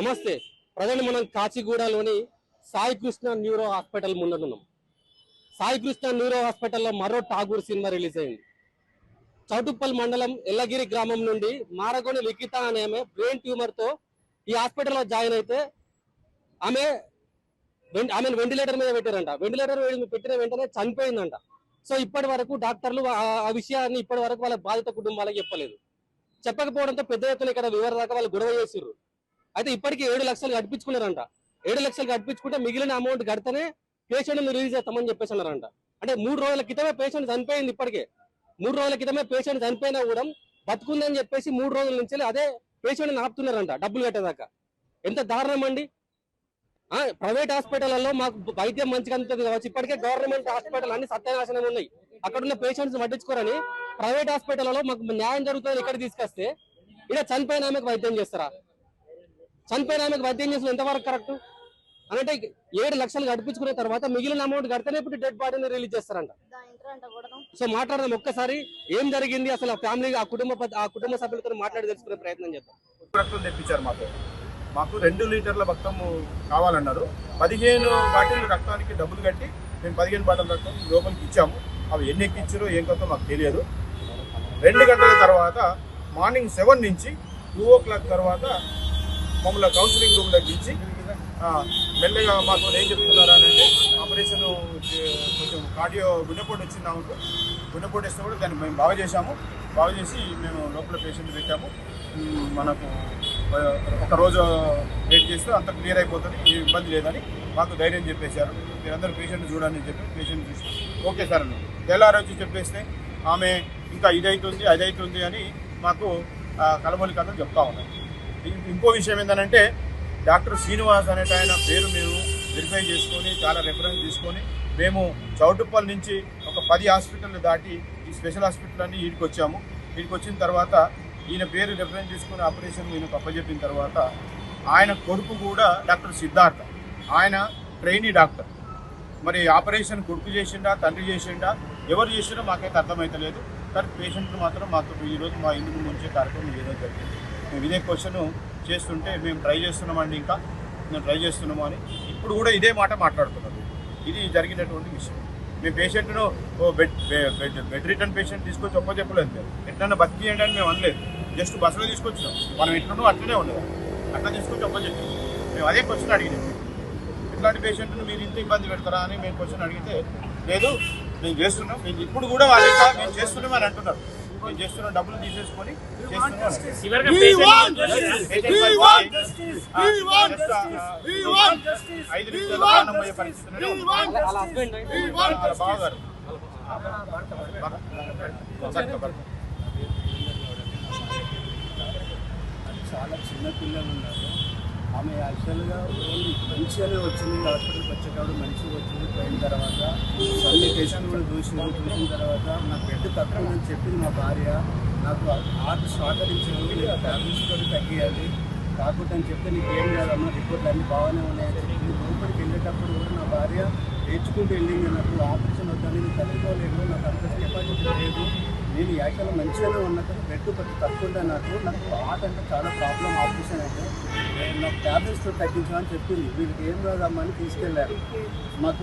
నమస్తే. ప్రజెంట్ మనం కాచిగూడలోని సాయి కృష్ణ న్యూరో హాస్పిటల్ ముందున్నాం. సాయి కృష్ణ న్యూరో హాస్పిటల్లో మరో ఠాగూర్ సినిమా రిలీజ్ అయింది. చౌటుప్పల్ మండలం ఎల్లగిరి గ్రామం నుండి మారగొని లిఖిత అనే ఆమె బ్రెయిన్ ట్యూమర్ తో ఈ హాస్పిటల్లో జాయిన్ అయితే ఆమె వెంటిలేటర్ మీద పెట్టారంట. వెంటిలేటర్ పెట్టిన వెంటనే చనిపోయిందంట. సో ఇప్పటి వరకు డాక్టర్లు ఆ విషయాన్ని ఇప్పటి వరకు వాళ్ళ బాధిత కుటుంబాలకు చెప్పలేదు. చెప్పకపోవడంతో పెద్ద ఎత్తున ఇక్కడ వివర దాకా వాళ్ళు గొడవ చేసిర్రు. అయితే ఇప్పటికీ 7 లక్షలు కట్టించుకున్నారంట. 7 లక్షలు కట్టించుకుంటే మిగిలిన అమౌంట్ కడితేనే పేషెంట్ రిలీజ్ చేస్తామని చెప్పేసి అన్నారంట. అంటే 3 రోజుల క్రితమే పేషెంట్ చనిపోయింది. ఇప్పటికే 3 రోజుల క్రితమే పేషెంట్ చనిపోయినా కూడా బతుకుందని చెప్పేసి 3 రోజుల నుంచి అదే పేషెంట్ ఆపుతున్నారంట డబ్బులు కట్టేదాకా. ఎంత దారుణం అండి. ప్రైవేట్ హాస్పిటల్లో మాకు వైద్యం మంచిగా అందుతుంది కావచ్చు. ఇప్పటికే గవర్నమెంట్ హాస్పిటల్ అన్ని సత్యనాశనం ఉన్నాయి. అక్కడున్న పేషెంట్స్ పట్టించుకోరని ప్రైవేట్ హాస్పిటల్లో మాకు న్యాయం జరుగుతుందని ఇక్కడ తీసుకొస్తే ఇలా చనిపోయిన ఆమెకు వైద్యం చేస్తారా? చనిపోయిన ఆమెకు వైద్యం చేసిన ఎంతవరకు కరెక్ట్ అంటే 7 లక్షలు కట్టించుకున్న తర్వాత మిగిలిన అమౌంట్ కడితేనే ఇప్పుడు డెడ్ బాడీని రిలీజ్ చేస్తారంట. సో మాట్లాడదాం ఒక్కసారి ఏం జరిగింది అసలు ఫ్యామిలీ ఆ కుటుంబ సభ్యులతో మాట్లాడి తెలుసుకునే ప్రయత్నం చేద్దాం. రక్తం తెప్పించారు మాకు 2 లీటర్ల రక్తము కావాలన్నారు. 15 బాటిల్ రక్తానికి డబ్బులు కట్టి మేము 15 బాటిల్ రక్తం లోపలికి ఇచ్చాము. అవి ఎన్ని ఎక్కిచ్చారో ఏం కొత్త మాకు తెలియదు. 2 గంటల తర్వాత మార్నింగ్ 7 నుంచి 2 o'clock తర్వాత మమ్మల్ని కౌన్సిలింగ్ రూమ్లోకి ఇచ్చి మెల్లగా మాకు ఏం చెప్తున్నారు అని అంటే ఆపరేషన్ కొంచెం కార్డియో గుండెపోటు వచ్చింది. ఆమెకు గుండెపోటు వేస్తే కూడా దాన్ని మేము బాగా చేసి మేము లోపల పేషెంట్ పెట్టాము. మనకు ఒక రోజు వెయిట్ చేస్తే అంత క్లియర్ అయిపోతుంది, ఏ ఇబ్బంది లేదని మాకు ధైర్యం చెప్పేశారు. మీరందరూ పేషెంట్ చూడాలని చెప్పి పేషెంట్ చూసి ఓకే సార్ అని తెల్లారి వచ్చి చెప్పేస్తే ఆమె ఇంకా ఇదవుతుంది అదవుతుంది అని మాకు కలబోలి కథలు చెప్తా ఉన్నాయి. ఇంకో విషయం ఏంటంటే డాక్టర్ శ్రీనివాస్ అనేట ఆయన పేరు మేము వెరిఫై చేసుకొని చాలా రెఫరెన్స్ తీసుకొని మేము చౌటుప్పల్ నుంచి ఒక 10 హాస్పిటల్ దాటి ఈ స్పెషల్ హాస్పిటల్ అన్ని వీడికి వచ్చాము. వీడికి వచ్చిన తర్వాత ఈయన పేరు రెఫరెన్స్ తీసుకుని ఆపరేషన్ ఈయనకు అప్పచెప్పిన తర్వాత ఆయన కొడుకు కూడా డాక్టర్ సిద్ధార్థ, ఆయన ట్రైనీ డాక్టర్. మరి ఆపరేషన్ కొడుకు చేసిండా తండ్రి చేసిండా ఎవరు చేసినా మాకైతే అర్థమవుతలేదు. కానీ పేషెంట్లు మాత్రం మాకు ఈరోజు మా ఇంటి ముందు ఉంచే కార్యక్రమం ఏదో జరిగింది. మేము ఇదే క్వశ్చన్ చేస్తుంటే మేము ట్రై చేస్తున్నామండి, ఇంకా మేము ట్రై చేస్తున్నాము అని ఇప్పుడు కూడా ఇదే మాట మాట్లాడుతున్నారు. ఇది జరిగినటువంటి విషయం. మేము పేషెంట్ను బెడ్ రిటర్న్ పేషెంట్ తీసుకొచ్చి చెప్పలేదు. మేము ఎట్లన్నా బతికియండి అని మేము అనలేదు. జస్ట్ బస్సులో తీసుకొచ్చినాం. మనం ఎట్లనో అట్లనే ఉండదు, అట్లా తీసుకొచ్చి చెప్పాం. మేము అదే క్వశ్చన్ అడిగినాం. ఇట్లాంటి పేషెంట్ను మీరు ఇంత ఇబ్బంది పెడతారా అని మేము క్వశ్చన్ అడిగితే లేదు మేము చేస్తున్నాం. మేము ఇప్పుడు కూడా వాళ్ళు మేము చేస్తున్నాం అని అంటున్నారు. మేము చేస్తున్నాం, డబ్బులు తీసేసుకొని చేస్తున్నాం. 5 నిమిషాలు ప్రాణం పోయే పరిస్థితి బావగారు చాలా చిన్న పిల్లలు ఉన్నారు. ఆమె యాక్చువల్గా ఓన్లీ మంచిగానే వచ్చింది. హాస్పిటల్కి వచ్చేటప్పుడు మంచిగా వచ్చింది. పోయిన తర్వాత అన్ని టెస్టులు కూడా చూసిన తర్వాత నాకు బెడ్ తక్కువ అని చెప్పింది మా భార్య. నాకు హార్ట్ సహకరించాను, నేను ట్యాబ్లెట్స్ కూడా తగ్గియాలి కాకుండా అని చెప్తే నీకు ఏం కాదమ్మా, రిపోర్ట్లు అన్నీ బాగానే ఉన్నాయని చెప్పి లోపలికి వెళ్ళేటప్పుడు కూడా నా భార్య నేర్చుకుంటూ వెళ్ళింది. నాకు ఆపరేషన్ వద్దని నేను తట్టుకోలేదు, నాకు అంత కెపాసిటీ లేదు, నేను యాక్చువల్గా మంచిగానే ఉన్నా కానీ బెడ్ కొంచెం తక్కువ ఉంటే నాకు హార్ట్ అంటే చాలా ప్రాబ్లం. ఆపరేషన్ అయితే నాకు ట్యాబ్లెట్స్తో తగ్గించామని చెప్పింది. వీళ్ళకి ఏం కాదమ్మా అని తీసుకెళ్ళారు. మాకు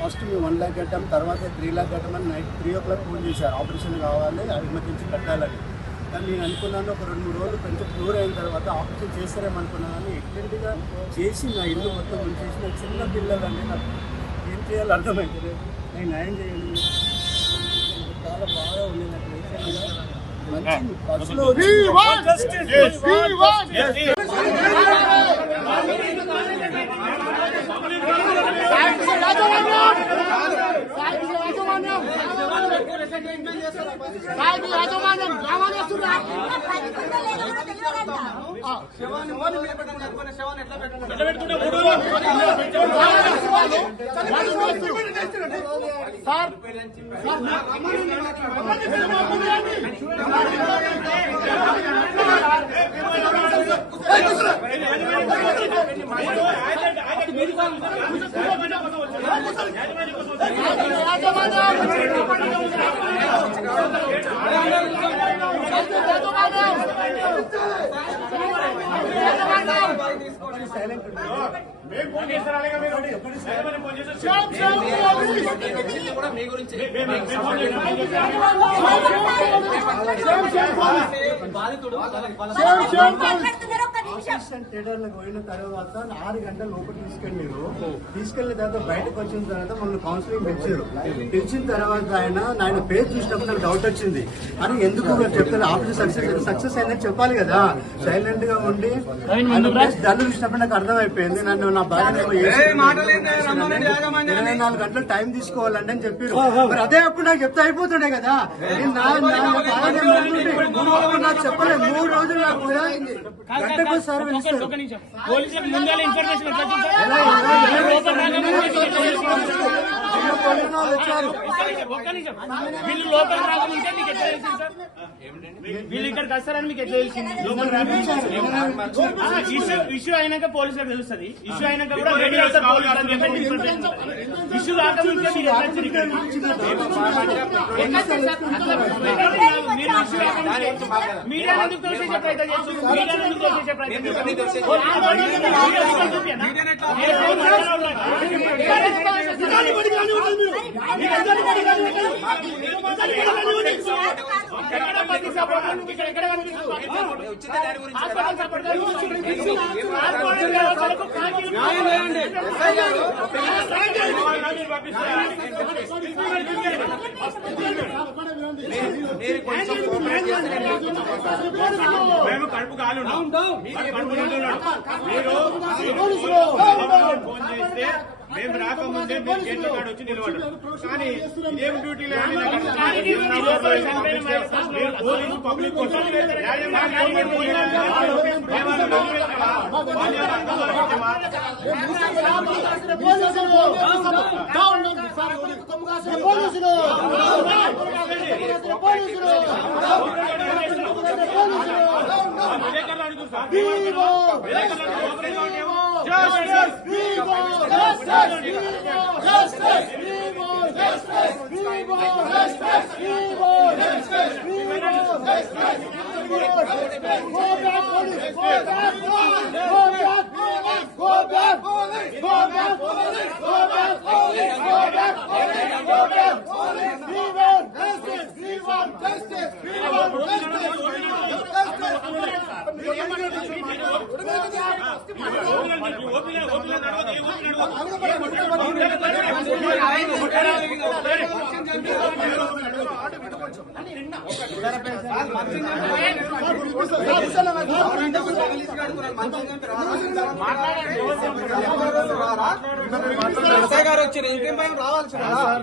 ఫస్ట్ మేము 1 lakh కట్టాం, తర్వాత 3 lakh కట్టమని నైట్ 3 o'clock ఫోన్ చేశారు. ఆపరేషన్ కావాలి, ఎమర్జెన్సీ కట్టాలని. కానీ నేను అనుకున్నాను ఒక 2-3 రోజులు కొంచెం క్యూర్ అయిన తర్వాత ఆపరేషన్ చేస్తారేమనుకున్నాను. కానీ ఎక్సలెంట్గా చేసి నా ఇల్లు మొత్తం ఉంచేసి నాకు చిన్న పిల్లలండి, నాకు ఏం చేయాలో అర్థమవుతుంది. నేను న్యాయం చేయండి. చాలా బాగా ఉంది నాకు మంచి బస్సులో సార్ పోయిన తర్వాత 6 గంటల లోపల తీసుకెళ్ళిన తర్వాత బయటకు వచ్చిన తర్వాత మమ్మల్ని కౌన్సిలింగ్ పిలిచిన తర్వాత ఆయన పేరు చూసినప్పుడు నాకు డౌట్ వచ్చింది. అని ఎందుకు చెప్తాను ఆఫీస్ సక్సెస్ అయిందని చెప్పాలి కదా. సైలెంట్ గా ఉండి డల్ చూసినప్పుడు నాకు అర్థమైపోయింది. నన్ను నా భార్య 24 గంటలు టైం తీసుకోవాలండి అని చెప్పారు. మరి అదే అప్పుడు నాకు చెప్తే అయిపోతుండే కదా. నాకు చెప్పలేదు 3 రోజులు నాకు కూడా గంటకు సర్వీస్ వీళ్ళు లోపల రాకముందే మీకు ఎట్లా తెలిసింది సార్? వీళ్ళు ఇక్కడికి వస్తారని మీకు ఎట్లా తెలిసింది? ఇష్యూ అయినాక పోలీసులకు తెలుస్తుంది. ఇష్యూ అయినాక కూడా ఇష్యూ రాకముందే మీరు ఎట్లా వచ్చారు ఇక్కడ? మీడియా ఎందుకు తెలిసేసే ప్రయత్నం చేస్తున్నారు? మీడియా ఎందుకు తెలిసేసే ప్రయత్నం మేము కడుపు కాలు ఫోన్ చేస్తే మేము రాకముందే మీరు గేట్ల కాడ వచ్చి నిలబడ్డారు. కానీ ఇదేం డ్యూటీ పోలీసు పబ్లిక్ కోసం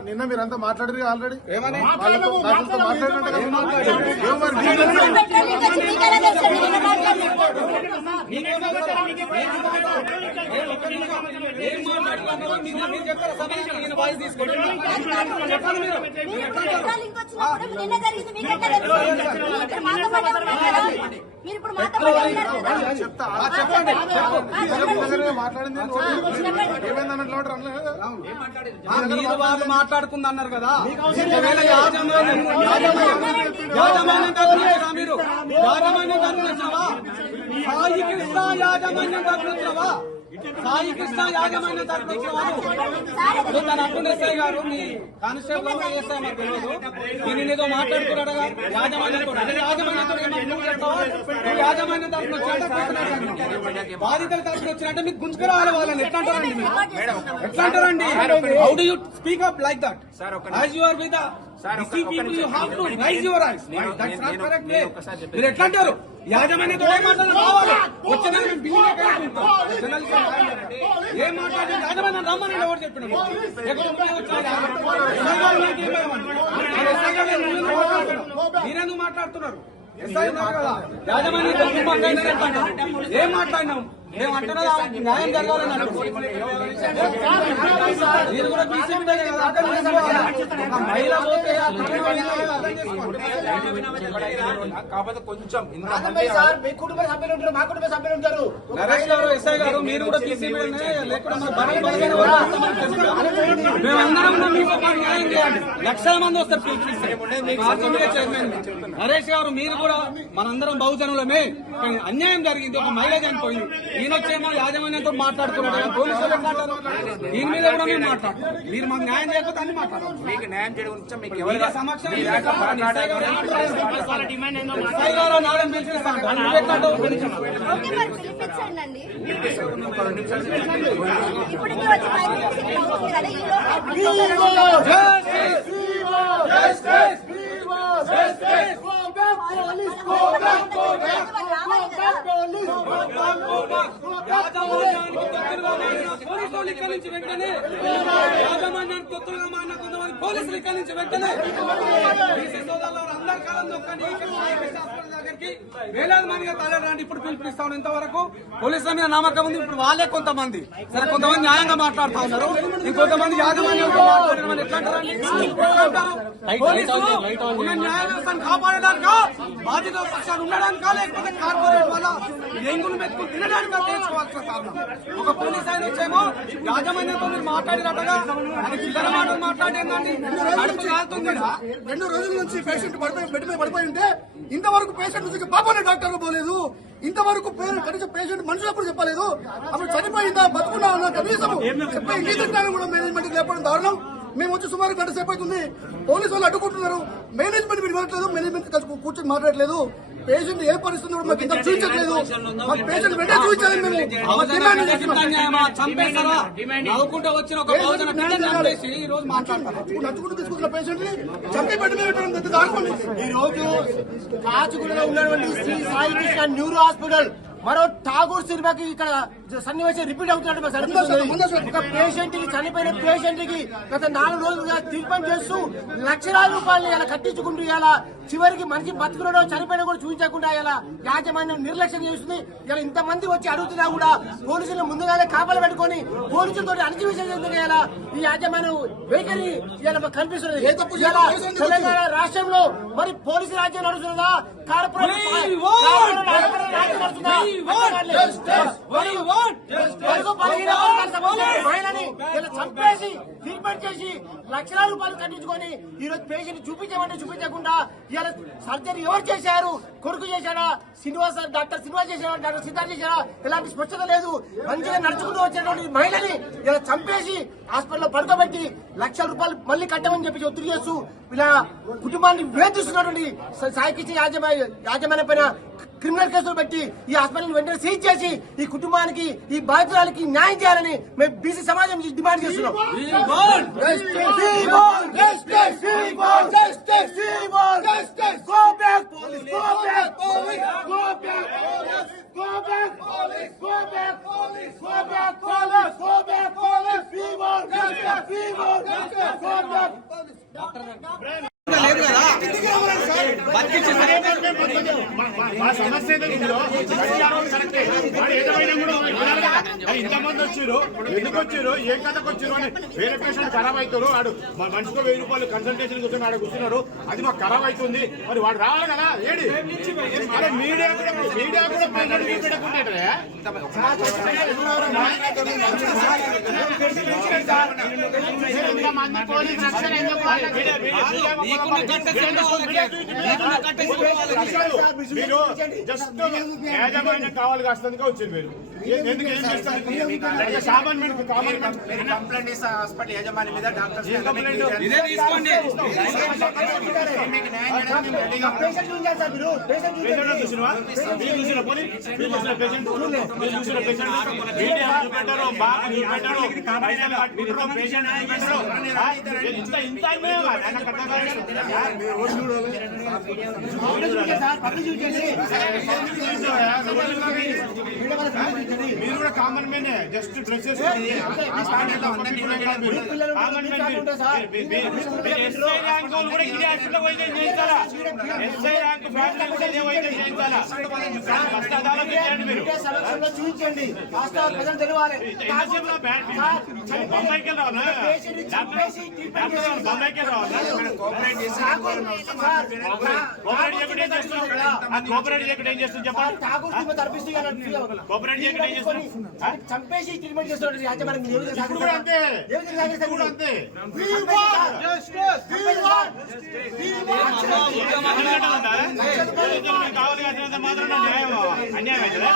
నిన్న మీరంతా మాట్లాడారు ఆల్రెడీ. మాట్లాడుకుంది అన్నారు కదా. యాజమాన్యం తరపున మీరు యాజమాన్యం తరపున వచ్చావా? సాయి కృష్ణ యాజమాన్యం తరపున వచ్చావా? సాయి కృష్ణ యాజమాన్యం తరపున వచ్చావా? తన అప్పుడు ఎస్ఐ గారు మీ కానిస్టేబుల్ ఎస్ఐ మాకు తెలియదు. నేను ఏదో మాట్లాడుతున్నాడు యాజమాన్యంతో. యాజమాన్యంతో యాజమాన్యం తరపున వచ్చారంటే బాధితుల తరపున వచ్చినట్టే మీకు గుంజుకురావాలి వాళ్ళని. ఎట్లా అంటారండి మీరు? ఎట్లా అంటారండి? How do you speak up like that? As you are with people you have to raise your eyes. That's not correct way. మీరు ఎట్లా అంటారు? యాజమాన్యంతో ఏం మాట్లాడాలి? కావాలి వచ్చిన ఏం మాట్లాడాలి? యాజమాన్యం రమ్మని ఎవరు చెప్పిన? మీరెందుకు మాట్లాడుతున్నారు? ఎస్ఐ ఉన్నారు కదా యాజమాన్యం ఏం మాట్లాడినాం? మేము అంటున్నది న్యాయం జరగాలని అంటున్నాం. మీరు కూడా బీసీ మహిళ పోతే కాకపోతే కొంచెం మీ కుటుంబ సభ్యులు ఉంటారు, మా కుటుంబ సభ్యులు ఉంటారు. నరేష్ గారు, ఎస్ఐ గారు, మీరు కూడా బీసీ లేకుండా మేమందరం మీకు న్యాయం చేయాలి. లక్షల మంది వస్తారు. నరేష్ గారు, మీరు కూడా మనందరం బహుజనులమే. కానీ అన్యాయం జరిగింది, ఒక మహిళ చనిపోయింది. ఈయనొచ్చేమో యాజమాన్యంతో మాట్లాడుకున్నాడు, పోలీసులు మాట్లాడారు. దీని మీద కూడా మేము మాట్లాడుతున్నాం. మీరు మాకు న్యాయం చేయకపోతే అన్ని మాట్లాడారు. మీకు న్యాయం చేయడం గురించి మీకు ఎవరి సమక్షం ఎస్ఐ గారు నాలుగు పిలిచిస్తాను. ఓకే, మరి పిలిపించండి. ఇప్పటికే వచ్చి 5 నిమిషాలు అవుతుంది కదా, ఈ పోలీసులు ఇక్కడి నుంచి వెంటనే యాజమాన్యానికి కొత్తగా మారిన కొంతమంది పోలీసులు ఇక్కడి నుంచి వెంటనే బీసీ సోదరులు అందరి కాలం నొక్కండి. దగ్గరికి వేలాది మందిగా తరలిరండి. ఇప్పుడు పిలిపిస్తా ఉన్నారు. ఇంతవరకు పోలీసుల మీద నమ్మకం ఉంది. ఇప్పుడు వాళ్ళే కొంతమంది సరే కొంతమంది న్యాయంగా మాట్లాడుతూ ఉన్నారు, ఇంకొంతమంది యాజమాన్యంతో మాట్లాడుతున్నారు. ఎట్లా న్యాయ వ్యవస్థను కాపాడడానికా, బాధితుల పక్షాలు ఉండడానికా, లేకపోతే కార్పొరేట్ వల్ల డెంగులు మెతుకులు తినడానికా తెలుసుకోవాల్సిన కారణం. ఒక పోలీస్ ఆయన వచ్చేమో యాజమాన్యంతో మీరు మాట్లాడినట్టుగా అది పిల్లల మాటలు మాట్లాడేందండి. కడుపు కాలుతుంది. 2 రోజుల నుంచి పేషెంట్ బెడ్ మీద పడిపోయి ఉంటే ఇంతవరకు పేషెంట్ నుంచి బాబానే డాక్టర్ పోలేదు. ఇంతవరకు కనీసం పేషెంట్ మనుషులు ఎప్పుడు చెప్పలేదు. అప్పుడు చనిపోయిందా బతుకున్నా ఉన్నా కనీసం చెప్పే ఇంగిత జ్ఞానం కూడా మేనేజ్మెంట్ లేకపోవడం దారుణం. మేము వచ్చి సుమారు గంట సేపు అవుతుంది. పోలీసు వాళ్ళు అడ్డుకుంటున్నారు. మేనేజ్మెంట్ మీరు ఇవ్వట్లేదు, మేనేజ్మెంట్ కూర్చొని మాట్లాడలేదు. పేషెంట్ ఏ పరిస్థితి మాకు ఇంత చూపించట్లేదు. మాకు పేషెంట్ వెంటనే చూపించాలి. మేము చంపేస్తారా నవ్వుకుంటూ వచ్చిన ఒక చంపేసి ఈ రోజు మాట్లాడతారు. నచ్చుకుంటూ తీసుకుంటున్న పేషెంట్ ని చంపి పెట్టి ఈ రోజు కాచిగూడలో ఉన్నటువంటి శ్రీ సాయి కృష్ణ న్యూరో హాస్పిటల్ మరో ఠాగూర్ సినిమాకి ఇక్కడ సన్నివేశం రిపీట్ అవుతున్నట్టు ఒక పేషెంట్ కి చనిపోయిన పేషెంట్ కి గత 4 రోజులుగా ట్రీట్మెంట్ చేస్తూ లక్షలాది రూపాయలు ఇలా కట్టించుకుంటూ ఇలా చివరికి మనిషి బతుకున్నాడో చనిపోయినా కూడా చూపించకుండా ఇలా యాజమాన్యం నిర్లక్ష్యం చేస్తుంది. ఇలా ఇంతమంది వచ్చి అడుగుతున్నా కూడా పోలీసులు ముందుగానే కాపలు పెట్టుకుని పోలీసులతో అణచివేసేందుకు ఇలా ఈ యాజమాన్యం వైఖరి ఇలా కనిపిస్తున్నది. తెలంగాణ రాష్ట్రంలో మరి పోలీసు రాజ్యం నడుస్తున్నదా, కార్పొరేట్ మహిళని ఇలా చంపేసి ట్రీట్మెంట్ చేసి లక్షలాది రూపాయలు కట్టించుకొని ఈ రోజు పేషెంట్ చూపించమంటే చూపించకుండా ఇలా సర్జరీ ఎవరు చేశారు? కొడుకు చేశాడా, శ్రీనివాస్ డాక్టర్ శ్రీనివాస్ చేశాడా, డాక్టర్ సిద్ధార్థ్ చేశాడా? ఇలాంటి స్పష్టత లేదు. మంచిగా నడుచుకుంటూ వచ్చినటువంటి మహిళని ఇలా చంపేసి హాస్పిటల్లో పడుకోబెట్టి లక్షల రూపాయలు మళ్ళీ కట్టమని చెప్పి ఒత్తిడి చేస్తూ ఇలా కుటుంబాన్ని వేధిస్తున్నటువంటి సాయికృష్ణ యాజమాన్యం పైన క్రిమినల్ కేసులు పెట్టి ఈ హాస్పిటల్ వెంటనే సీజ్ చేసి ఈ కుటుంబానికి ఈ బాధితురాలకి న్యాయం చేయాలని మేము బీసీ సమాజం డిమాండ్ చేస్తున్నాం. లేదు కదా మా సమస్య ఏదో ఇంతమంది వచ్చారు, ఎందుకు వచ్చారు, ఏం కథకు వచ్చారు అని వేరే పేషెంట్ ఖరాబ్ అవుతారు. వాడు మా మనిషికి 1000 రూపాయలు కన్సల్టేషన్ కూర్చొని ఆడ కూర్చున్నారు. అది మాకు ఖరాబ్ అవుతుంది. మరి వాడు రావాలి కదా. ఏడి అరే మీడియా కూడా మీరు జస్ట్ యాజమాన్యం కావాలి కాస్తందుగా వచ్చారు. మీరు ఎందుకు ఏం చేస్తారు? కంప్లైంట్ ఇస్తే హాస్పిటల్ యాజమాన్యం మీద డాక్టర్ ఇదే తీసుకోండి. మీరు కూడా కామన్ మెన్ జస్ట్ డ్రెస్సెస్ చూపించండి తెలియాలి బొంబాయికి రావాలా బొంబాయికి రావాలా కోఆపరేట్ చేయకుండా ఏం చేస్తుంది చెప్పండి కోఆపరేట్ చేయకుండా ఏం చేస్తుంది చంపేసి ట్రీట్మెంట్ చేస్తున్నాడు యాజమాన్యం ఇప్పుడు కూడా అంతే ఇప్పుడు కూడా అంతే కావాలి కాసినంత మాత్రం అన్యాయం అవుతుందా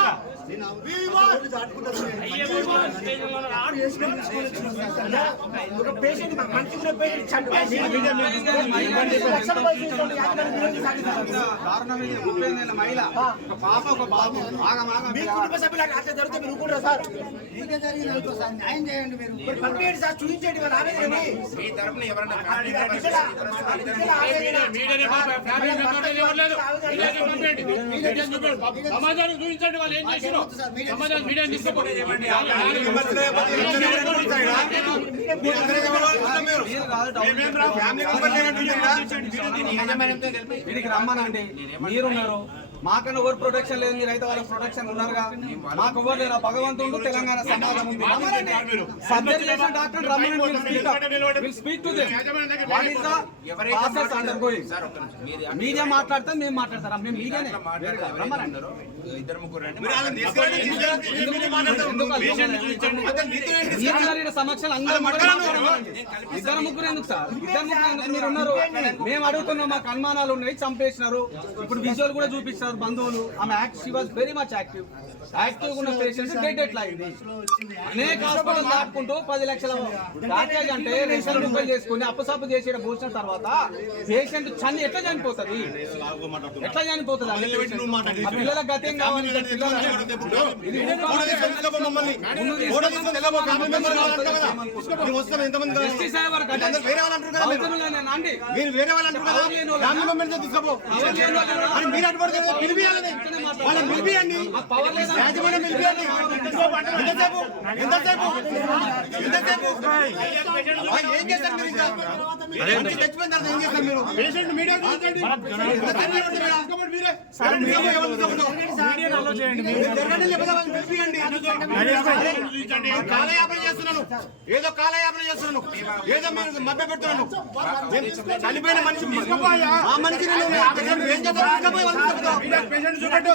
ఒక పేషెంట్ మంచిగా పేషెంట్ చంపేసి మీ కుటుంబ సభ్యులకు అట్లా జరిగితే మీరు ఊరుకుంటారా సార్? న్యాయం చేయండి మీరు. పంపించండి సార్, చూపించండి వాళ్ళ ఆవేదనని. సమాజానికి చూపించండి వాళ్ళు ఏం చేసినారు సమాజానికి మీడియా తీసుకోండి వీడికి రమ్మనండి. మీరున్నారు, మాకన్నా ఎవరు ప్రొటెక్షన్ లేదు, మీరైతే వాళ్ళకి ప్రొటెక్షన్ ఉన్నారుగా. మాకు ఎవరు లేరు, భగవంతుడు తెలంగాణ సమాజం ఉంది. సర్జరీ చేసిన డాక్టర్ మీడియా మాట్లాడితే మేము మాట్లాడతారా? మేము మీడియానే సమక్షాలు ఇద్దరు ముగ్గురు ఎందుకు సార్? ఇద్దరు ముగ్గురు ఎందుకు? మీరు ఉన్నారు, మేము అడుగుతున్నాం, మాకు అనుమానాలు ఉన్నాయి, చంపేసినారు. ఇప్పుడు విజువల్ కూడా చూపిస్తున్నారు బంధువులు. ఆమె she was very much active ఉన్న పేషెంట్స్ డెడ్ ఎట్లా అయింది? అనేక హాస్పిటల్ దాటుకుంటూ 10 లక్షల ప్యాకేజ్ అంటే రేషన్ రూపాయలు చేసుకుని అప్పసప్పు చేసి పోసిన తర్వాత పేషెంట్ ఎట్లా చనిపోతుంది? ఎట్లా చనిపోతుంది? పిల్లల గతం కావాలి. పేషెంట్ మీడియా కాలయాపన చేస్తున్నాను, ఏదో కాలయాపన చేస్తున్నాను, ఏదో మీరు మభ్య పెడుతున్నాను. చనిపోయిన మనిషి ఆ మనిషిని ఏం చేస్తాను? పేషెంట్ చూపెట్టు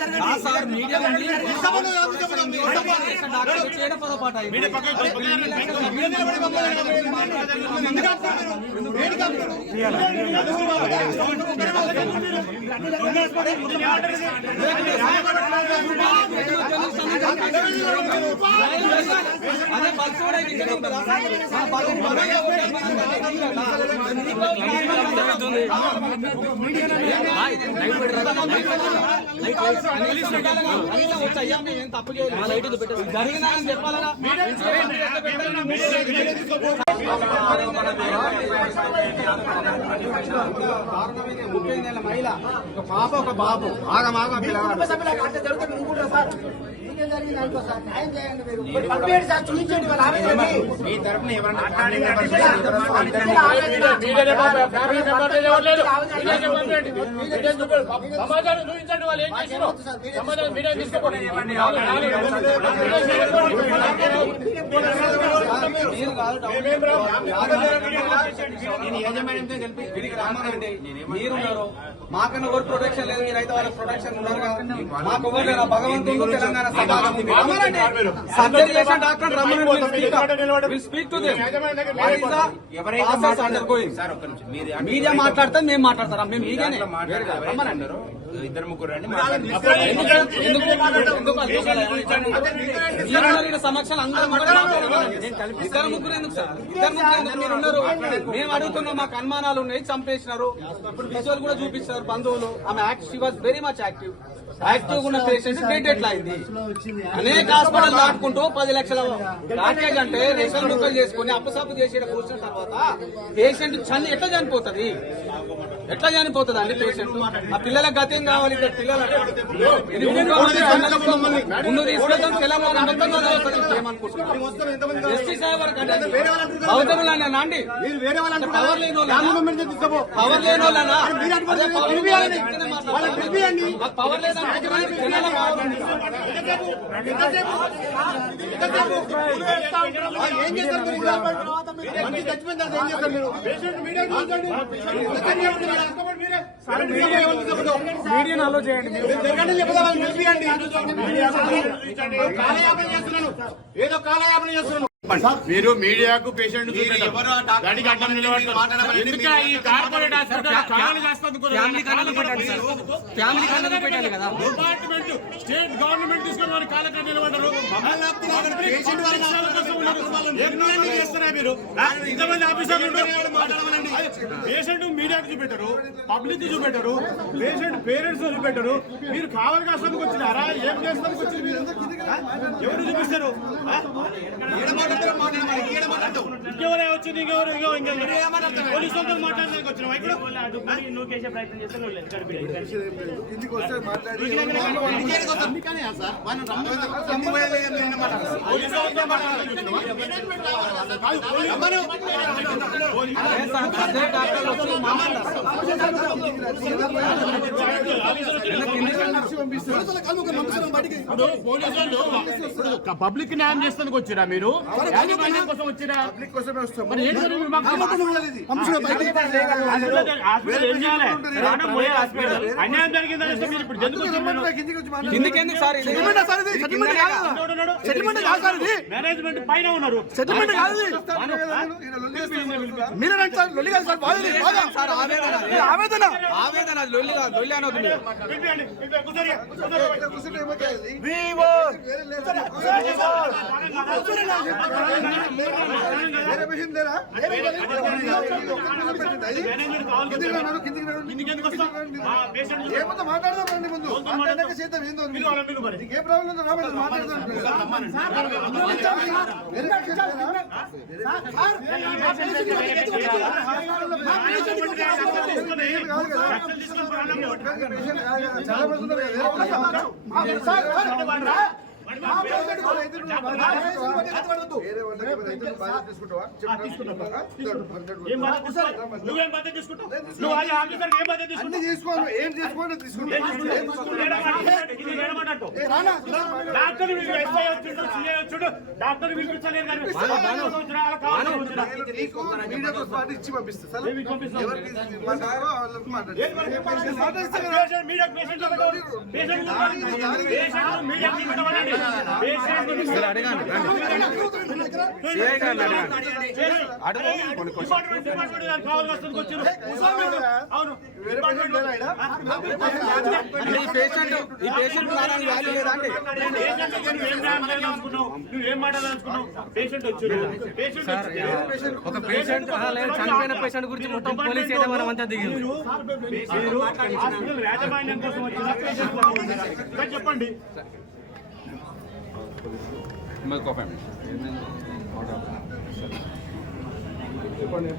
అదే బస్ కూడా ఇక్కడ ఉంటుందా? అయ్యా మేము ఏం తప్పు చేయలేదు, జరిగినా అని చెప్పాలరా? మహిళ, ఒక పాప ఒక బాబు, ఆగమాగం కుటుంబ సభ్యులకు అట్లా జరిగితే మీరు ఊరుకుంటారా సార్? న్యాయం చేయండి మీరు. పంపించండి సార్, చూపించండి వాళ్ళ ఆవేదనని. సమాజానికి చూపించండి వాళ్ళు ఏం చేసినారు సమాజానికి మీడియా తీసుకోండి వీడికి రమ్మనండి. మీరున్నారు, మాకన్నా ఎవరు ప్రొటెక్షన్ లేదు, మీరైతే వాళ్ళకి ప్రొటెక్షన్ ఉన్నారుగా. మాకు ఎవరు లేరు, భగవంతుడు తెలంగాణ సమాజం ఉంది. సర్జరీ చేసిన డాక్టర్ మీడియా మాట్లాడితే మేము మాట్లాడతారా? మేము మీడియానే ఇద్దరు ముగ్గురు సమక్షాలు అందరూ ఇద్దరు ముగ్గురు ఎందుకు సార్? ఇద్దరు ముగ్గురు ఎందుకు? మీరు ఉన్నారు, మేము అడుగుతున్నాం, మాకు అనుమానాలు ఉన్నాయి, చంపేసినారు. ఇప్పుడు విజువల్ కూడా చూపిస్తారు బంధువులు. ఆమె she was very much active active ఉన్న పేషెంట్ డెడ్ ఎట్లా అయింది? అనేక హాస్పిటల్ దాటుకుంటూ 10 లక్షల ప్యాకేజ్ అంటే రేషన్ ముక్కలు చేసుకుని అప్పసప్పు చేసి కూర్చున్న తర్వాత పేషెంట్ ఎట్లా చనిపోతుంది? ఎట్లా చనిపోతుంది అండి పేషెంట్? ఆ పిల్లల గతం కావాలి. ముందు తీసుకెళ్తాం తెలంగాణ మొత్తం ఎస్టీ సాహెబ్ వరకు అంటే బౌద్ధములన్నా అండి పవర్ లేని పవర్ లేని వాళ్ళనా పవర్ మీడియాలో చేయండి. ఏదో కాలయాపన చేస్తున్నాను. మీరు మీడియాకు పేషెంట్ దానికి అడ్డం నిలబడతారు. డిపార్ట్మెంట్ స్టేట్ గవర్నమెంట్ తీసుకొని వారు కాలక నిలబడ్డారు. మీరు ఇంతమంది ఆఫీసర్లు పేషెంట్ మీడియాకు చూపెట్టారు, పబ్లిక్ చూపెట్టారు, పేషెంట్ పేరెంట్స్ చూపెట్టారు. మీరు కావాలి కాస్తానికి వచ్చినారా? ఏం చేస్తానికి వచ్చింది? ఎవరు చూపిస్తారు? ఇంకెవరే వచ్చింది? పోలీసు వాళ్ళతో మాట్లాడడానికి వచ్చినావా? ఇక్కడ పబ్లిక్ న్యాయం చేస్తానికి వచ్చిరా? మీరు కోసం వచ్చిరా? అన్యాయం జరిగిందని మీరు ఇప్పుడు మేనేజ్మెంట్ పైన ఉన్నారు. మాట్లాడదాం ముందు ఏ ప్రాబ్లం చాలా నువ్వేం బాధ్యత తీసుకుంటావు? నువ్వు అన్ని తీసుకోవాలి. ఏం తీసుకోవాలి డాక్టర్ డాక్టర్ పిలిపించలేదు కానీ ఇచ్చి పంపిస్తా. నువ్వేం మాట్లాడాలనుకున్నావు? పేషెంట్ వచ్చాడు. ఒక పేషెంట్ చనిపోయిన పేషెంట్ గురించి మొత్తం పోలీస్ మనం అంతా దిగింది. యాజమాన్యం కోసం వచ్చిన చెప్పండి.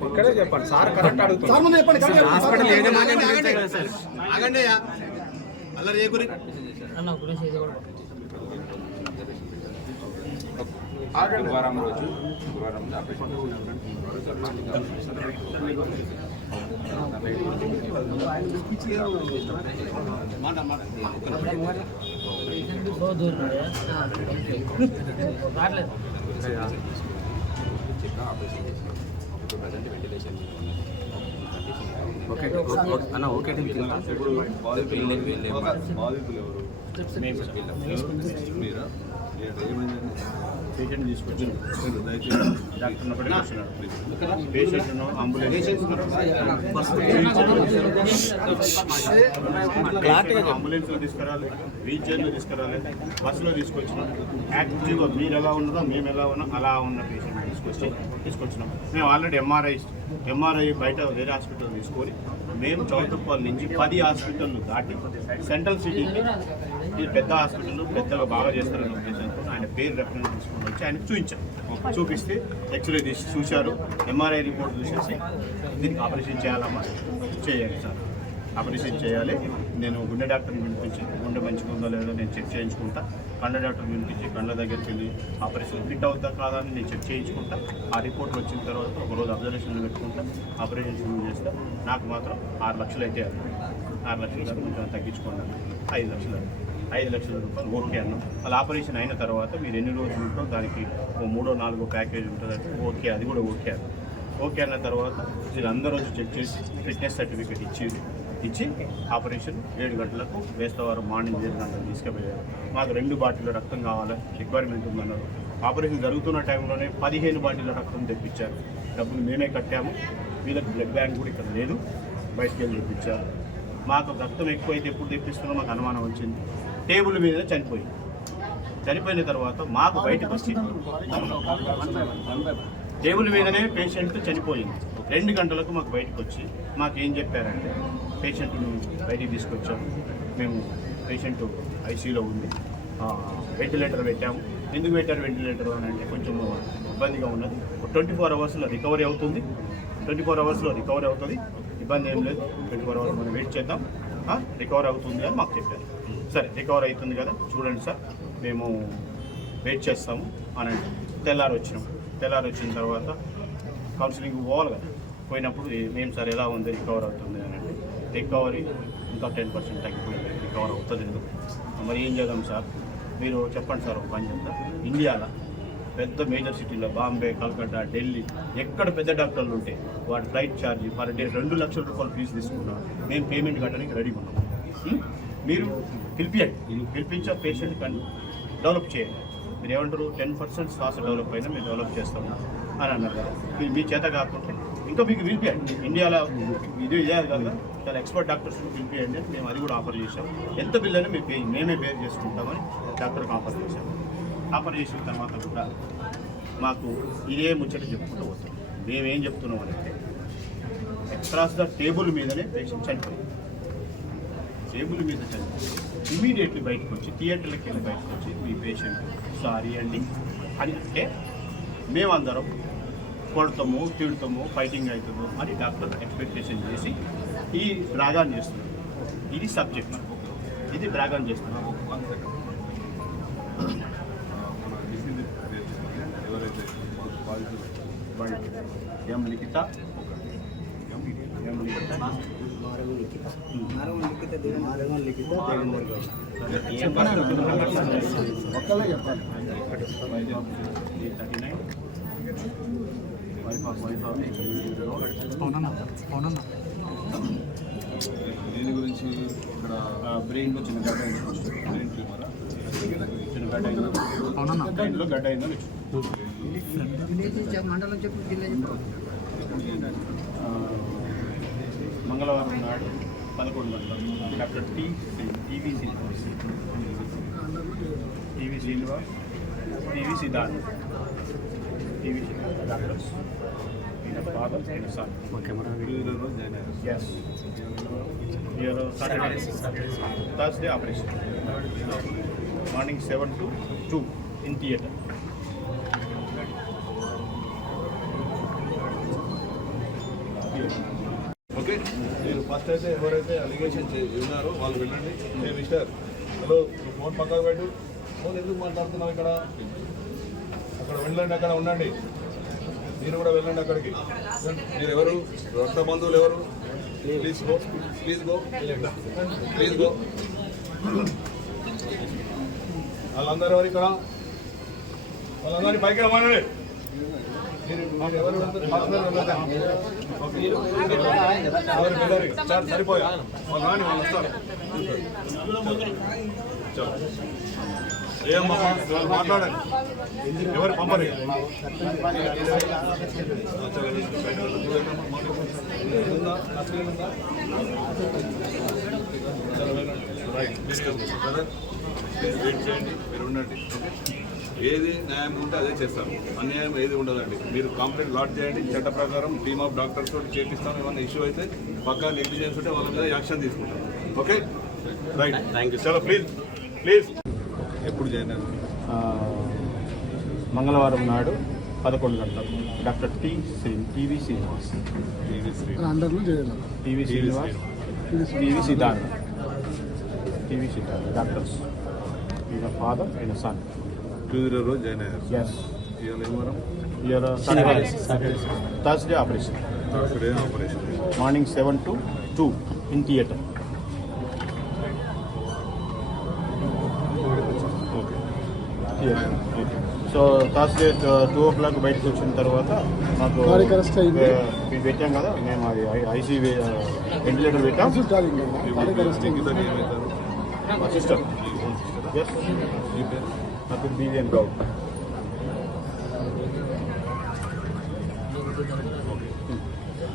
ఇక్కడే చెప్పండి సార్. కరెక్ట్ అడుగుతారు. హాస్పిటల్ యాజమాన్యం సార్. ఆగండి అల్లరి ఏ గురి గురువారం రోజు ఆపరేషన్ ప్రజెంట్ వెంటిలేషన్ ఓకే అన్న ఓకే ఇప్పుడు బాధితులు ఎవరు? మీరు ఏమైందండి? పేషెంట్ తీసుకొచ్చి డాక్టర్ ఒకటే కూర్చున్నాడు. పేషెంట్ను అంబులెన్స్ అంబులెన్స్లో తీసుకురాలి, వీల్ చైర్లో తీసుకురాలి, బస్సులో తీసుకొచ్చినాం. యాక్టివ్గా మీరు ఎలా ఉన్నదో మేము ఎలా ఉన్నాం అలా ఉన్న పేషెంట్ తీసుకొచ్చినాం. మేము ఆల్రెడీ ఎంఆర్ఐ బయట వేరే హాస్పిటల్ తీసుకొని మేము చౌటుప్పల్ నుంచి 10 హాస్పిటళ్ళు దాటి సెంట్రల్ సిటీకి ఇది పెద్ద హాస్పిటల్ పెద్దగా బాగా చేస్తారని ఉద్దేశంతో ఆయన పేరు రెఫరెన్స్ తీసుకొని వచ్చి ఆయనకు చూపిస్తే ఎక్స్రే తీసి చూశారు. ఎంఆర్ఐ రిపోర్ట్ చూసేసి దీనికి ఆపరేషన్ చేయాలమ్మా, చేయాలి సార్, ఆపరేషన్ చేయాలి. నేను గుండె డాక్టర్ని పిలిపించి గుండె మంచిగా ఉందో లేదో నేను చెక్ చేయించుకుంటా. కండ డాక్టర్ని పిలిపించి కండ దగ్గరికి వెళ్ళి ఆపరేషన్ ఫిట్ అవుతా కాదా అని నేను చెక్ చేయించుకుంటా. ఆ రిపోర్ట్ వచ్చిన తర్వాత ఒకరోజు అబ్జర్వేషన్లో పెట్టుకుంటా, ఆపరేషన్ షురూ చేస్తా. నాకు మాత్రం 6 లక్షలు అయితే 6 లక్షలు కాదు కొంచెం తగ్గించుకున్నాను, 5 లక్షలు 5 లక్షల రూపాయలు ఓకే అన్నాం. అలా ఆపరేషన్ అయిన తర్వాత మీరు ఎన్ని రోజులు ఉంటుందో దానికి 3-4 ప్యాకేజ్ ఉంటుందంటే ఓకే, అది కూడా ఓకే అన్న. ఓకే అన్న తర్వాత వీళ్ళందరూ రోజు చెక్ చేసి ఫిట్నెస్ సర్టిఫికేట్ ఇచ్చి ఆపరేషన్ 7 గంటలకు వేస్తవారం మార్నింగ్ 7 గంటలకు తీసుకుపోయారు. మాకు 2 బాటిల్ రక్తం కావాలి, రిక్వైర్మెంట్ ఉందన్నారు. ఆపరేషన్ జరుగుతున్న టైంలోనే 15 బాటిల్ రక్తం తెప్పించారు. డబ్బులు మేమే కట్టాము. వీళ్ళకి బ్లడ్ బ్యాంక్ కూడా ఇక్కడ లేదు, బయటికి వెళ్ళి తెప్పించారు. మాకు రక్తం ఎక్కువైతే ఎప్పుడు తెప్పిస్తున్నా మాకు అనుమానం వచ్చింది. టేబుల్ మీద చనిపోయిన తర్వాత మాకు బయటకు వచ్చింది. టేబుల్ మీదనే పేషెంట్ చనిపోయింది. 2 గంటలకు మాకు బయటకు వచ్చి మాకేం చెప్పారంటే పేషెంట్ను బయటికి తీసుకొచ్చాము, మేము పేషెంట్ ఐసీయూలో ఉంది, వెంటిలేటర్ పెట్టాము. ఎందుకు పెట్టారు వెంటిలేటర్ అని అంటే కొంచెం ఇబ్బందిగా ఉన్నది. 24 అవర్స్లో రికవరీ అవుతుంది, 24 అవర్స్లో రికవరీ అవుతుంది, ఇబ్బంది ఏం లేదు. 24 అవర్స్ మనం వెయిట్ చేద్దాం, రికవర్ అవుతుంది అని మాకు చెప్పారు. సరే రికవర్ అవుతుంది కదా చూడండి సార్, మేము వెయిట్ చేస్తాము అని అంటే తెల్లారి వచ్చిన తర్వాత కౌన్సిలింగ్ పోవాలి కదా. పోయినప్పుడు మేము సార్ ఎలా ఉంది, రికవర్ అవుతుంది అని అంటే రికవరీ ఇంకా 10% తగ్గిపోయింది, రికవర్ అవుతుంది ఎందుకు మరి ఏం చేద్దాం సార్, మీరు చెప్పండి సార్ ఒక పని చెప్తా. ఇండియాలో పెద్ద మేజర్ సిటీలో బాంబే, కలకత్తా, ఢిల్లీ ఎక్కడ పెద్ద డాక్టర్లు ఉంటే వాటి ఫ్లైట్ ఛార్జ్ పర్ డే 2 లక్షల రూపాయలు ఫీజు తీసుకున్నాం. మేము పేమెంట్ కట్టడానికి రెడీగా ఉన్నాం. మీరు పిలిపించే పేషెంట్ కానీ డెవలప్ చేయండి. మీరు ఏమంటారు 10% శ్వాస డెవలప్ అయినా మేము డెవలప్ చేస్తాము అని అన్నారు కదా. మీ చేత కాకుండా ఇంకా మీకు పిలిపియండి. ఇండియాలో ఇదే కదా చాలా ఎక్స్పర్ట్ డాక్టర్స్ని పిలిపియండి. మేము అది కూడా ఆఫర్ చేసాం. ఎంత బిల్ అయినా మేమే బేర్ చేసుకుంటామని డాక్టర్కి ఆఫర్ చేశాము. ఆఫర్ చేసిన తర్వాత కూడా మాకు ఇదే ముచ్చట చెప్పుకుంటూ పోతాం. మేమేం చెప్తున్నాం అంటే అక్రాస్ ద టేబుల్ మీదనే పేషెంట్ చనిపోయింది. టేబుల్ మీద చనిపోయి ఇమీడియట్లీ బయటకు వచ్చి థియేటర్కి వెళ్ళి బయటకు వచ్చి మీ పేషెంట్ సారీ అండి అని అంటే మేమందరం కొడతాము, తిడతాము, ఫైటింగ్ అవుతుందో అని డాక్టర్ ఎక్స్పెక్టేషన్ చేసి ఈ డ్రాగాన్ చేస్తున్నారు. ఇది సబ్జెక్ట్, ఇది డ్రాగాన్ చేస్తున్నారు. ఎం లిఖిత దీని గురించి ఇక్కడ బ్రెయిన్లో చిన్న గడ్డ బ్రెయిన్లో గడ్డ అయిందని మంగళవారం నాడు 11 గంటలకు doctor TV Srinivas, TV Siddharth, TV doctors father and son. Yes. Here Saturday, Thursday operation. Morning 7 to 2 in theatre. Okay, మీరు ఫస్ట్ అయితే ఎవరైతే అలిగేషన్ ఉన్నారో వాళ్ళు వెళ్ళండి. మిస్టర్ హలో, ఫోన్ పక్కకు పెట్టు. ఫోన్ ఎందుకు మాట్లాడుతున్నావు ఇక్కడ? అక్కడ వెళ్ళండి, అక్కడ ఉండండి. మీరు కూడా వెళ్ళండి అక్కడికి. మీరు ఎవరు? రక్త బంధువులు ఎవరు? Please go, please go, please go. వాళ్ళందరూ ఎవరు ఇక్కడ? వాళ్ళందరినీ పైకి రమ్మనండి. మీరు ఎవరు? సార్ సరిపోయా, వాళ్ళు వస్తారు. ఏమమ్మా మాట్లాడండి, ఎవరు పంపరు. వెయిట్ చేయండి, మీరు ఉండండి. ఏది న్యాయం ఉంటే అదే చేస్తాను, అన్యాయం ఏది ఉండదండి. మీరు కంప్లైంట్ లాట్ చేయండి, చట్ట ప్రకారం టీమ్ ఆఫ్ డాక్టర్స్ తోటి చేపిస్తాం. ఏమైనా ఇష్యూ అయితే పక్కా నెగ్లిజెన్స్ ఉంటే వాళ్ళ మీద యాక్షన్ తీసుకుంటాం. Okay, right, thank you. చలో ప్లీజ్ ప్లీజ్. ఎప్పుడు జాయిన్ అయ్యారు? మంగళవారం నాడు 11 గంటలకు doctor TV Srinivas, TV Siddhartha doctors, ఈయన ఫాదర్, ఈయన సన్. ట్యూస్డే రోజు జాయిన్ అయ్యారు. ఎస్. ఇవాళ ఏం వారం? Thursday operation. Thursday operation. Morning 7 to 2 in theatre. Okay. So Thursday 2 o'clock బయటకు వచ్చిన తర్వాత మాకు మేము పెట్టాం కదా, మేము అది ఐసీ వెంటిలేటర్ పెట్టాం. మా సిస్టర్. ఎస్. నాకు బిలియన్ గౌడ్.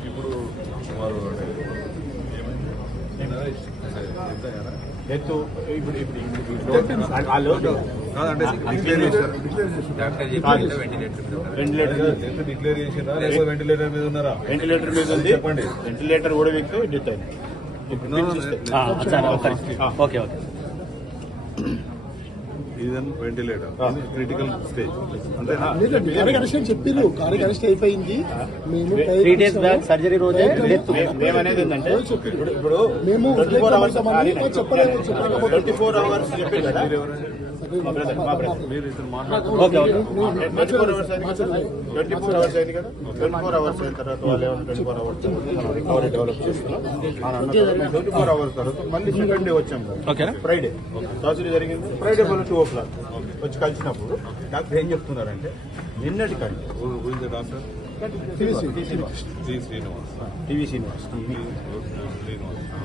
ఇప్పుడు వారు ఎత్తు ఇప్పుడు కాదంటే డిక్లేర్ చేశారు. వెంటిలేటర్ డిక్లేర్ చేసినా లేకపోతే వెంటిలేటర్ మీద ఉన్నారా? వెంటిలేటర్ మీద ఉంది. చెప్పండి. వెంటిలేటర్ కూడా వ్యక్తి డెత్ అయింది. Okay okay. ఇదన్ వెంటిలేటర్ క్రిటికల్ స్టేజ్ అంటే చెప్పారు. కారు అరెస్ట్ అయిపోయింది. మేము 3 days బ్యాక్ సర్జరీ రోజే మేమనేది ఏంటంటే ఇప్పుడు మేము 24 hours చెప్పలేదు. 24 hours చెప్పారు కదా. మీరు ఇతను మాట్లాడుతున్నారు. 24 hours అయింది కదా. 24 hours అయిన తర్వాత వాళ్ళు ఏమన్నా 24 hours రికవరీ డెవలప్ చేస్తున్నాం. 24 hours తర్వాత మళ్ళీ సెకండ్ డే వచ్చాం కదా, ఫ్రైడే సర్జరీ జరిగింది. ఫ్రైడే మళ్ళీ 2 o'clock వచ్చి కలిసినప్పుడు డాక్టర్ ఏం చెప్తున్నారంటే నిన్నటి కంటే డాక్టర్ టీవీ శ్రీనివాస్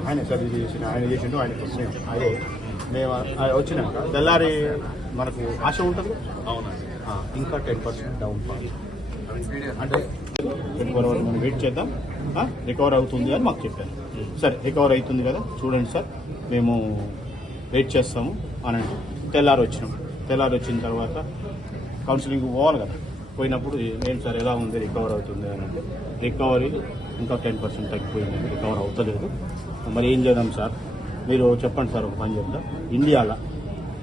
ఆయన సర్జరీ చేసిన ఆయన చేసిండు. ఆయన అదే మేము వచ్చినాక తెల్లారి మనకు ఆశ ఉంటుంది. అవునండి. ఇంకా 10% డౌన్ ఫాల్ అంటే 24 hours మనం వెయిట్ చేద్దాం, రికవర్ అవుతుంది అని మాకు చెప్పారు. సరే రికవర్ అవుతుంది కదా చూడండి సార్, మేము వెయిట్ చేస్తాము అని అంటే తెల్లారి వచ్చినాం. తెల్లారి వచ్చిన తర్వాత కౌన్సిలింగ్ పోవాలి కదా. పోయినప్పుడు ఏం సార్ ఎలా ఉంది, రికవర్ అవుతుంది అని అంటే రికవరీ ఇంకా 10% తగ్గిపోయింది, రికవర్ అవుతలేదు. మరి ఏం చేద్దాం సార్, మీరు చెప్పండి సార్. ఒక పని చెప్తాం, ఇండియాలో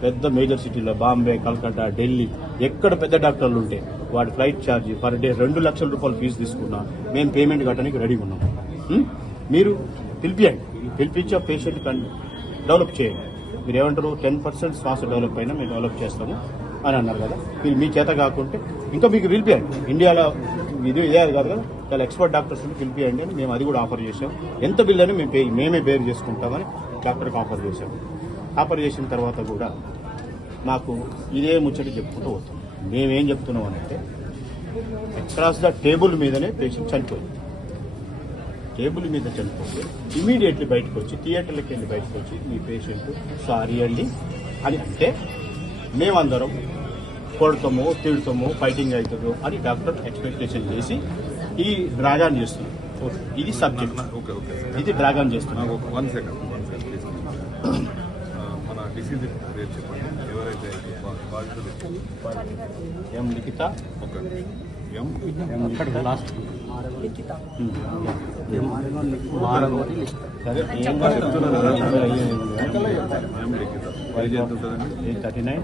పెద్ద మేజర్ సిటీలో బాంబే, కలకత్తా, ఢిల్లీ ఎక్కడ పెద్ద డాక్టర్లు ఉంటే వాడి ఫ్లైట్ ఛార్జ్ పర్ డే 2 లక్షల రూపాయలు ఫీజు తీసుకున్నా మేము పేమెంట్ కట్టడానికి రెడీగా ఉన్నాం. మీరు పిలిపించి ఆ పేషెంట్ డెవలప్ చేయండి. మీరు ఏమంటారు, 10% శ్వాస డెవలప్ అయినా మేము డెవలప్ చేస్తాము అని అన్నారు కదా. మీరు మీ చేత కాకుంటే ఇంకా మీకు పిలిపియండి. ఇండియాలో ఇదే కాదు కదా, చాలా ఎక్స్పర్ట్ డాక్టర్స్ని పిలిపియండి అని మేము అది కూడా ఆఫర్ చేసాం. ఎంత బిల్ అని మేమే బేర్ చేసుకుంటామని డాక్టర్కి ఆఫర్ చేశాము. ఆఫర్ చేసిన తర్వాత కూడా మాకు ఇదే ముచ్చట చెప్పుకుంటూ వస్తాం. మేమేం చెప్తున్నాం అంటే అక్రాస్ ద టేబుల్ మీదనే పేషెంట్ చనిపోయింది. టేబుల్ మీద చనిపోతే ఇమీడియట్లీ బయటకు వచ్చి థియేటర్లకి వెళ్ళి బయటకు వచ్చి మీ పేషెంట్ సారీ అండి అని అంటే మేమందరం కొడతామో తిడతామో ఫైటింగ్ అవుతుందో అని డాక్టర్ ఎక్స్పెక్టేషన్ చేసి ఈ డ్రాగాన్ చేస్తున్నాం. ఇది సబ్జెక్ట్, ఇది డ్రాగాన్ చేస్తున్నాం. 1 second ప్లీజ్. మన డిసీజ్ రేట్ చెప్పండి. ఎవరైతే బాధితులు ఎం లిఖిత, ఏం లిఖిత 39